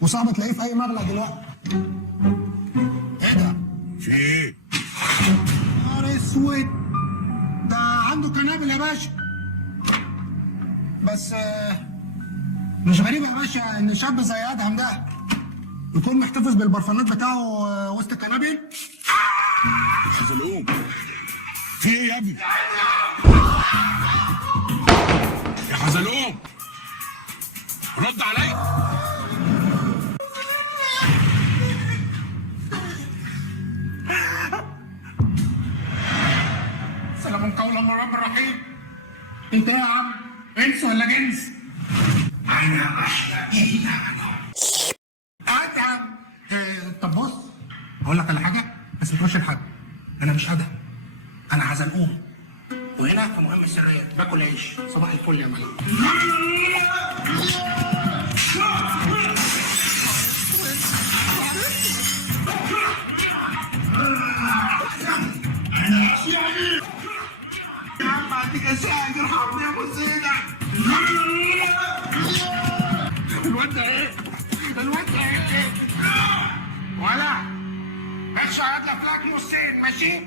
وصعب تلاقيه في اي مبلغ دلوقتي. ايه ده؟ في ايه؟ نهار اسود، ده عنده كنابل يا باشا. بس مش غريب يا باشا ان شاب زي ادهم ده يكون محتفظ بالبرفانات بتاعه وسط الكنابل. حزلقوم، في ايه يا ابني؟ يا حزلقوم، رد عليا. سلام قولا من رب رحيم. انت ايه يا عم؟ انس ولا جنس؟ انا احلى ادهم. طب بص، هقول لك على حاجه بس ما تقولش لحد. انا مش ادهم، انا حزلقوم، وهنا في مهمه سريه باكل عيش. صباح الفل يا معلم. يا عم عندك اساعد، ارحمني يا ابو زينه. الواد ده ايه؟ الواد ده ايه؟ ولا ماشي، هقعد لك لك نصين ماشي؟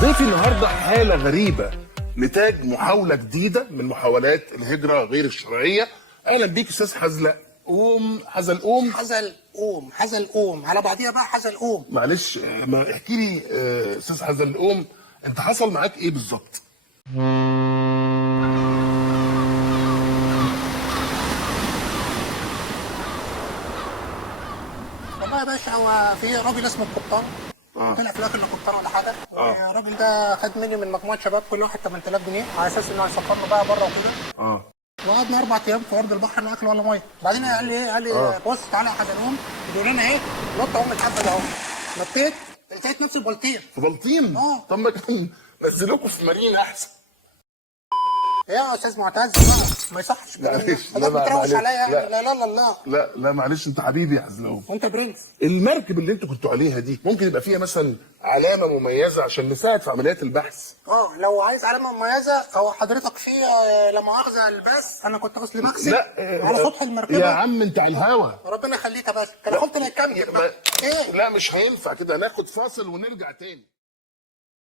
ضيفي النهارده حاله غريبه، نتاج محاوله جديده من محاولات الهجره غير الشرعيه. اهلا بيك استاذ حزلقوم. حزلقوم على بعضيها بقى. حزلقوم معلش، ما احكي لي استاذ حزلقوم، انت حصل معاك ايه بالظبط؟ والله يا باشا، هو في راجل اسمه القبطان طلع في الاخر قبطان ولا حاجه. والراجل ده خد مني من مجموعه شباب كل واحد 8000 جنيه على اساس انه هيسفر له بقى بره وكده. وقعدنا 4 ايام في ارض البحر لا اكل ولا ميه. بعدين قال لي ايه؟ قال لي بص تعالى يا حزلقوم، بيقول لنا ايه؟ نط ام الحبه ده اهو. نطيت لقيت نفسي بلطيم. في بلطيم؟ طب ما كان نزلوكوا في مارينا احسن. يا استاذ معتز بقى، ما يصحش كده. معلش، لا بتروش عليا يعني. لا. لا لا لا لا لا لا معلش، انت حبيبي يا حزلقوم. وانت برنس. المركب اللي انتوا كنتوا عليها دي ممكن يبقى فيها مثلا علامه مميزه عشان نساعد في عمليات البحث؟ لو عايز علامه مميزه فهو حضرتك في لا مؤاخذه الباس، انا كنت اصلي بكسب على سطح المركبه. يا عم انت على الهوا. ربنا يخليك يا باشا، انا خفت لا يكمل. لا مش هينفع كده، هناخد فاصل ونرجع تاني.